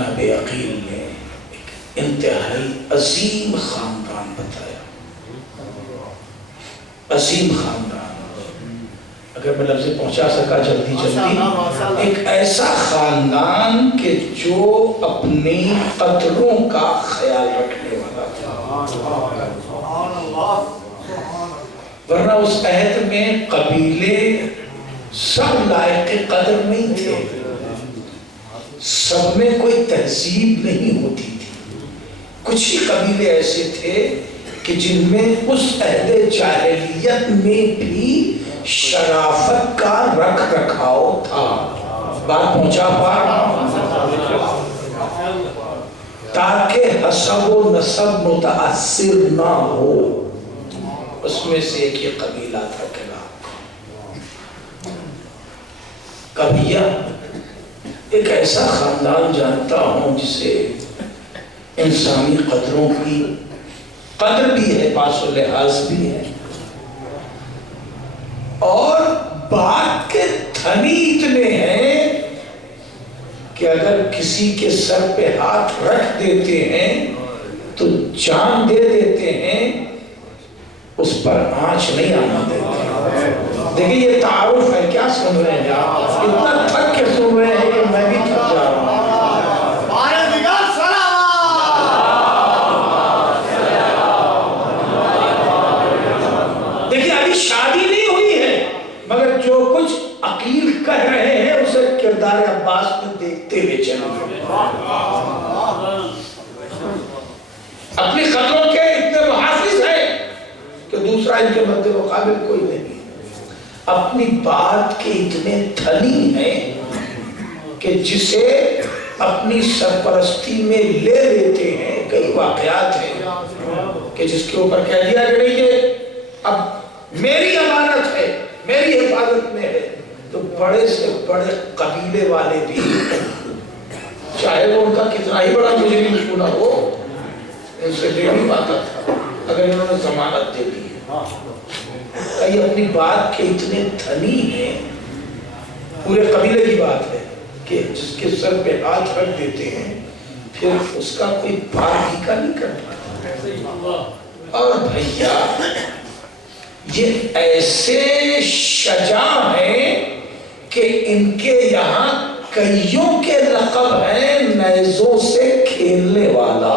جناب عقیل نے ایک انتہائی عظیم خاندان بتایا. عظیم خاندان، اگر میں لفظ پہنچا سکا جلدی جلدی، ایک ایسا خاندان کہ جو اپنی قدروں کا خیال رکھنے والا تھا. ورنہ اس عہد میں قبیلے سب لائق قدر نہیں تھے، سب میں کوئی تہذیب نہیں ہوتی تھی. کچھ ہی قبیلے ایسے تھے کہ جن میں اس عہد جاہلیت میں بھی شرافت کا رکھ رکھاؤ تھا. بات پہنچا پا؟ تاکہ حسب و نسب متاثر نہ ہو. اس میں سے ایک یہ قبیلہ تھا کبیہ. ایک ایسا خاندان جانتا ہوں جسے انسانی قدروں کی قدر بھی ہے، پاس و لحاظ بھی ہے، اور بات کے دھنی اتنے ہیں کہ اگر کسی کے سر پہ ہاتھ رکھ دیتے ہیں تو جان دے دیتے ہیں، اس پر آنچ نہیں آنا دیتے. دیکھیں یہ تعارف ہے. کیا سن رہے ہیں آپ؟ اتنا تھک کے سن رہے ہیں کہ میں بھی تھک جا رہا ہوں. دیکھیں ابھی شادی نہیں ہوئی ہے، مگر جو کچھ عقیل کہہ رہے ہیں اسے کردار عباس میں دیکھتے ہوئے چلو. اپنی قدروں کے اتنے محافظ ہیں کہ دوسرا ان کے مد مقابل کوئی نہیں. اپنی بات کے اتنے دھنی ہیں کہ جسے اپنی سرپرستی میں لے لیتے ہیں. کئی واقعات ہیں کہ جس کے اوپر کہہ دیا کہ نہیں یہ اب میری امانت ہے، میری حفاظت میں ہے، تو بڑے سے بڑے قبیلے والے بھی، چاہے وہ ان کا کتنا ہی بڑا مجرم کیوں نہ ہو، ان سے لے نہیں پاتا تھا اگر انہوں نے ضمانت دے دی. یہ اپنی بات کے اتنے دھنی ہیں. پورے قبیلے کی بات ہے کہ جس کے سر پہ ہاتھ رکھ دیتے ہیں پھر اس کا کوئی بات ہی کا نہیں کر پاتا. اور بھیا یہ ایسے شجاع ہیں کہ ان کے یہاں کئیوں کے لقب ہیں نیزوں سے کھیلنے والا.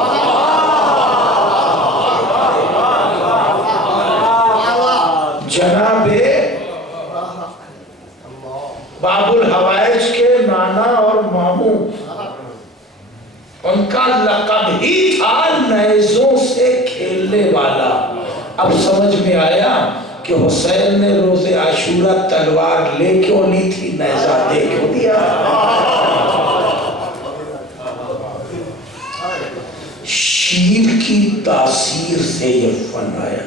جناب باب الحوائج کے نانا اور ماموں، ان کا لقب ہی تھا نیزوں سے کھیلنے والا. اب سمجھ میں آیا کہ حسین نے روز عاشورہ تلوار لے کیوں لی تھی، نیزہ دے کیوں دیا. شیر کی تاثیر سے یہ فن آیا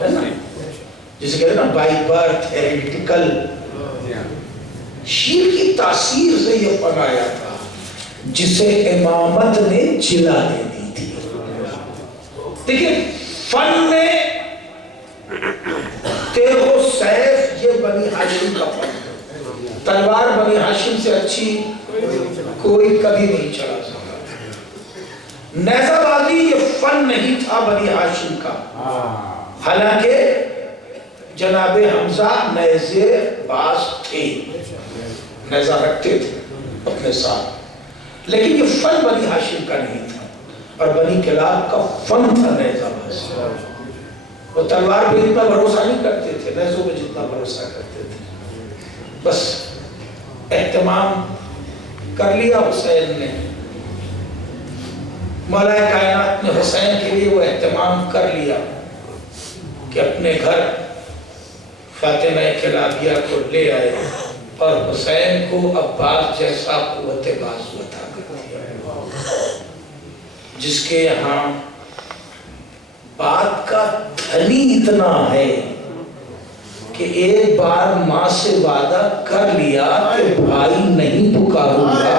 ہے نا، جسے کہتے ہیں نا بائی برتھ ہیریڈیٹیکل. شیر کی تاثیر سے یہ فن آیا تھا جسے امامت نے جلا دے دی تھی. دیکھیں فن میں تیغ و سیف یہ بنی ہاشم کا فن ہے. تلوار بنی ہاشم سے اچھی کوئی کبھی نہیں چلا سکتا. نیزہ بازی یہ فن نہیں تھا بنی ہاشم کا، حالانکہ جناب حمزہ نیزے باز تھے، نیزہ رکھتے تھے اپنے ساتھ، لیکن یہ فن بنی ہاشم کا نہیں تھا. اور بنی کلاب کا فن تھا نیزہ باز. وہ تلوار پہ اتنا بھروسہ نہیں کرتے تھے، نیزوں پہ جتنا بھروسہ کرتے تھے. بس اہتمام کر لیا حسین نے، مولا کائنات نے حسین کے لیے وہ اہتمام کر لیا کہ اپنے گھر فاطمہ کلابیہ کو لے آئے اور حسین کو عباس جیسا قوت بازو عطا کر دیا، جس کے یہاں بات کا دھنی اتنا ہے کہ ایک بار ماں سے وعدہ کر لیا کہ بھائی نہیں پکاروں گا.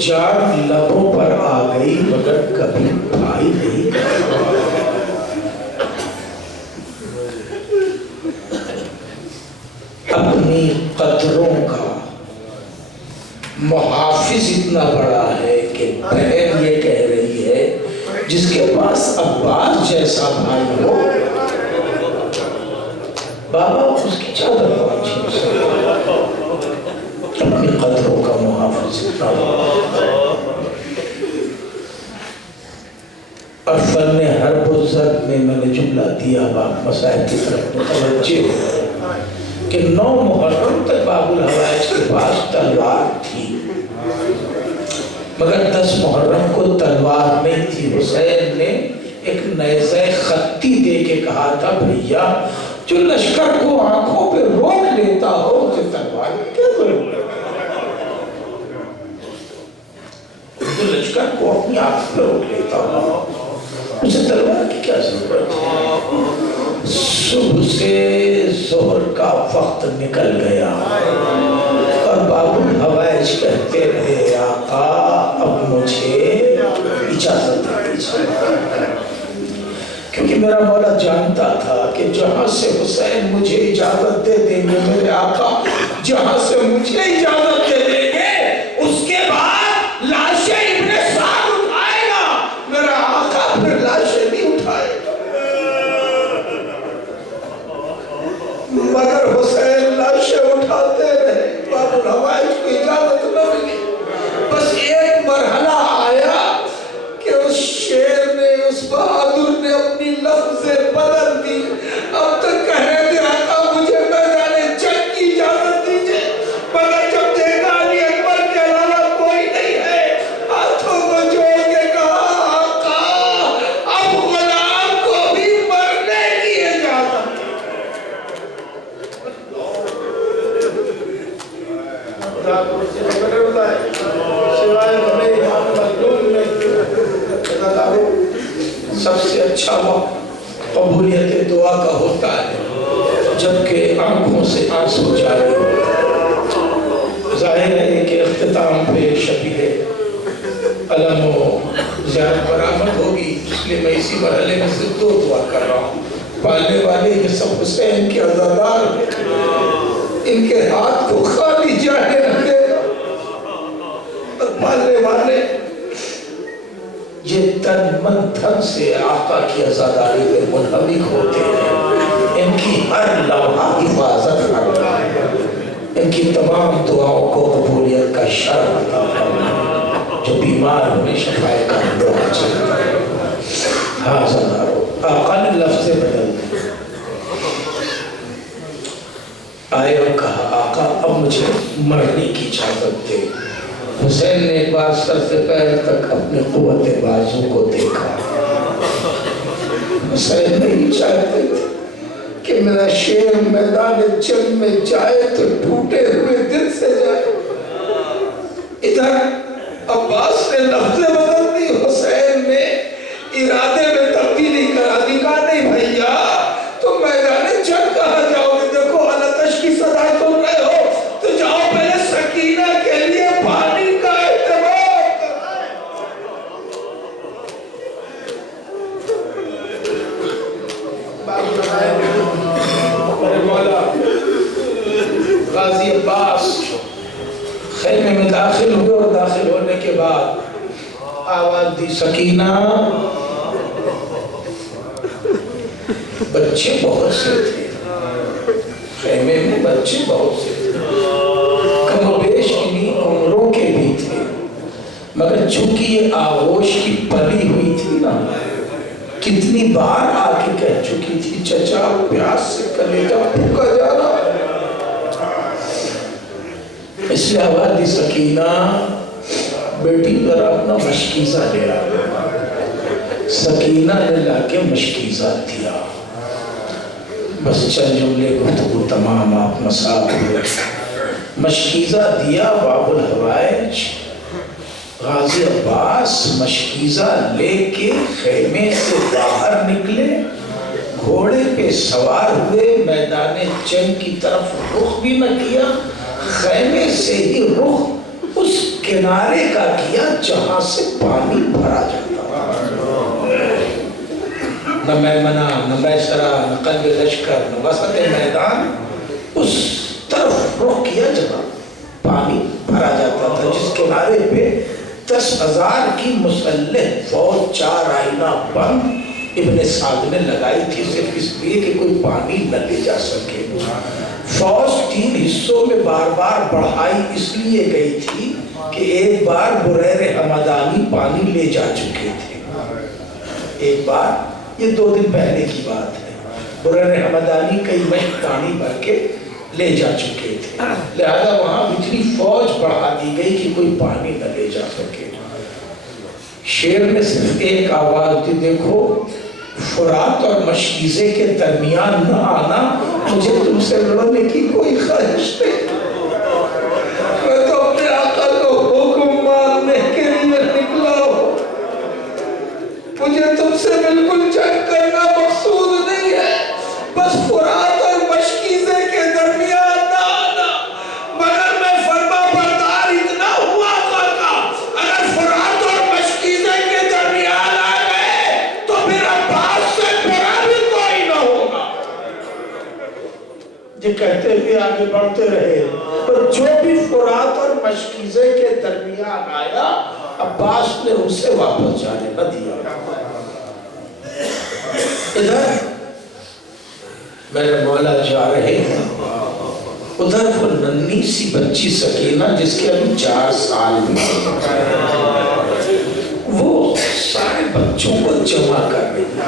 جان لبوں پر آ گئی مگر کبھی بھائی نہیں اپنی قدروں کا محافظ اتنا بڑا ہے کہ بہن یہ کہہ رہی ہے جس کے پاس عباس جیسا بھائی ہو بابا اس کی چادر پہنچی اپنی قدروں کا محافظ اتنا بڑا اور فن حرب و ضرب میں میں نے جملہ دیا باپ مسائل کی طرف متوجہ ہو کہ 9 محرم تک باب الحوائج کے پاس تلوار تھی مگر 10 محرم کو تلوار نہیں تھی حسین نے ایک نیزہ خطی دے کے کہا تھا بھیا جو لشکر کو آنکھوں پہ روک لیتا ہو اسے تلوار میں کیا ضرورت جو لشکر کو اپنی آنکھ پہ روک لیتا ہو اسے تلوار کی کیا ضرورت ہے صبح سے ظہر کا وقت نکل گیا اور باب الحوائج کہتے رہے آقا اب مجھے اجازت دے دیجیے کیونکہ میرا مولا جانتا تھا کہ جہاں سے حسین مجھے اجازت دے دیں گے میرے آقا جہاں سے مجھے اجازت دے دیں گے اس کے بعد لاشیں ابن سعد اٹھائے گا میرا آقا پھر لاشیں نہیں اٹھائے گا مگر حسین لاشیں اٹھاتے رہے باب الحوائج کو اجازت نہ ملی بس ایک مرحلہ آیا کہ اس شیر نے اس بہادر نے اپنی لفظیں بدل دی اب تک کہنے دے آقا مجھے میدان جنگ کی اجازت دیجئے مگر جب دیکھا علی اکبر کے علاوہ کوئی نہیں ہے ہاتھوں کو جوڑ کے کہا آقا اب غلام کو بھی مرنے کی اجازت سب سے اچھا وقت قبولیت دعا کا ہوتا ہے جبکہ آنکھوں سے آنسو جاری ہو ظاہر ہے کہ اختتام پہ شبیہ علم و زیارت برآمد ہوگی اس لیے میں اسی مرحلے میں سے 2 دعا کر رہا ہوں پالنے والے یہ سب حسین کے عزادار ان کے ہاتھ کو خالی جانے نہ دے اور پالنے والے یہ تن من دھن سے آقا کی عزاداری میں منہمک ہوتے ہیں ان کی ہر لمحہ حفاظت کرنا ان کی تمام دعاؤں کو قبولیت کا شرف عطا فرما جو بیمار ہونے شفائے کا دعا چاہتا ہے ہاں زندارو آقا نے لفظ بدل دی آئے اور کہا آقا اب مجھے مرنے کی اجازت دے حسین نے ایک بار سر سے پیر تک اپنے قوت بازو کو دیکھا حسین نہیں چاہتے تھے کہ میرا شیر میدان جنگ میں جائے تو ٹوٹے ہوئے دل سے جائے ادھر عباس نے لفظ بدل دی حسین نے ارادے میں تبدیلی کرا دی کہا نہیں بھیا تم میدان جنگ کہاں جاؤ گے دیکھو علتش کی صدای سن رہے ہو تو جاؤ پہلے سکینہ کے لیے پانی کا اہتمام میرے مولا غازی عباس خیمے میں داخل ہوئے اور داخل ہونے کے بعد آواز دی سکینہ بچے بہت سے تھے خیمے میں بچے بہت سے تھے کم و بیش انہی عمروں کے بھی تھے مگر چونکہ یہ آغوش کی پلی ہوئی تھی نا کتنی بار آ کے کہہ چکی تھی چچا پیاس سے کلیجہ پھوکا جا رہا اس لیے آواز دی سکینہ بیٹی ذرا اپنا مشکیزہ لے آ سکینہ نے لا کے مشکیزہ دیا بس چند جملے گفتگو تمام آپ مساق ہوئے مشکیزہ دیا باب الحوائج غازی عباس مشکیزہ لے کے خیمے سے باہر نکلے گھوڑے پہ سوار ہوئے میدان جنگ کی طرف رخ بھی نہ کیا خیمے سے ہی رخ اس کنارے کا کیا جہاں سے پانی بھرا جاتا تھا. نہ میمنہ، نہ میسرہ، نہ قلب لشکر، نہ وسط میدان، اس طرف رخ کیا جہاں پانی بھرا جاتا تھا، جس کنارے پہ 10,000 کی مسلح فوج 4 آئینہ بند ابن سعد نے لگائی تھی، صرف اس لیے کہ کوئی پانی نہ لے جا سکے. فوج 3 حصوں میں بار بار بڑھائی اس لیے گئی تھی کہ ایک بار بریر حمدانی پانی لے جا چکے تھے. ایک بار، یہ 2 دن پہلے کی بات ہے، بریر حمدانی کئی مشت پانی بھر کے لے جا چکے تھے، لہذا وہاں اتنی فوج بڑھا دی گئی کہ کوئی پانی نہ لے جا سکے. شعر میں صرف ایک آواز تھی، دیکھو فرات اور مشکیزے کے درمیان نہ آنا، مجھے تم سے لڑنے کی کوئی خواہش نہیں، میں تو اپنے آقا کو حکم ماننے کے لیے نکلا ہوں، مجھے تم سے بالکل جنگ کرنا مقصود نہیں ہے، بس فرات اور مشکیزے کے درمیان نہ آنا. مگر میں فرما بردار اتنا ہوا آقا کا، اگر فرات اور مشکیزے کے درمیان آ گئے تو پھر عباس سے برا بھی کوئی نہ ہوگا. یہ کہتے ہوئے آگے بڑھتے رہے، پر جو بھی فرات اور مشکیزے کے درمیان آیا عباس نے اسے واپس جانے نہ دیا. ادھر میرے مولا جا رہے ہیں، ادھر وہ ننھی سی بچی سکینہ جس کے ابھی 4 سال میں وہ سارے بچوں کو جمع کر رہی ہے.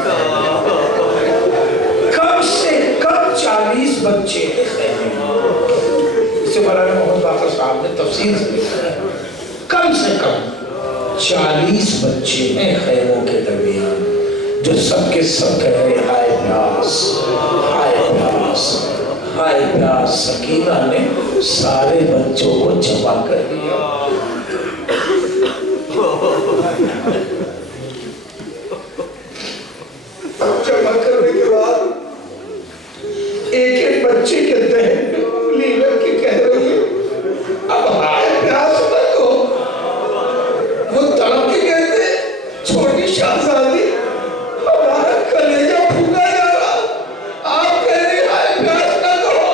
کم سے کم 40 بچے ہیں. اس سے مولانا محمد باقر صاحب نے تفصیل سے لکھا ہے، کم سے کم 40 بچے ہیں خیموں کے درمیان، جو سب کے سب کہہ رہے ہائے پیاس، ہائے پیاس، ہائے پیاس. سکینہ نے سارے بچوں کو جمع کر دیا. جمع کرنے کے بعد ایک ایک بچے کے دہن پہ انگلی رکھ کے کہہ رہی ہے اب ہائے پیاس نہ کو. وہ تڑپ کے کہتے چھوٹی شہزادی ہمارا کلیجہ پھوکا جا رہا، آپ کہہ رہے ہائے پیاس نہ کرو،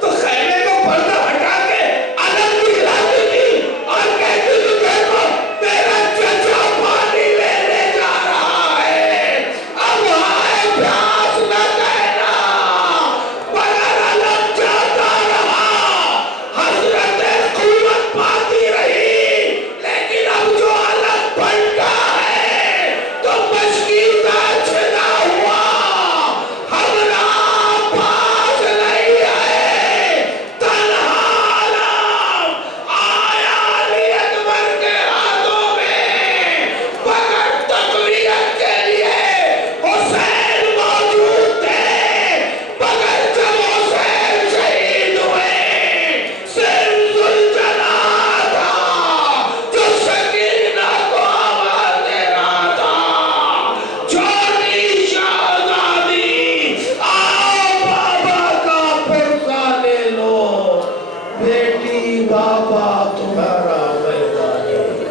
تو خیمے کو پردہ ہٹا کے الگ دکھلاتی تھی اور کہتی تھی دیکھو میرا چچا پانی لینے جا رہا ہے، اب ہائے پیاس نہ کہنا. مگر الگ جاتا رہا، حضرت قوت پاتی رہی، لیکن اب جو الگ بنتا ہے تو مشکیزہ چھنا ہوا. ہمراہ پاس نہیں ہے، تنہا عالم آیا علی اکبر کے ہاتھوں میں، مگر تقویت کے لیے حسین موجود تھے. مگر جب حسین شہید ہوئے صرف ذوالجلال تھا جو سکینہ کو آواز دے رہا تھا، چھوٹی شہزادی آؤ بابا کا پرزہ لے لو، بیٹی بابا تمہارا میدان ہے.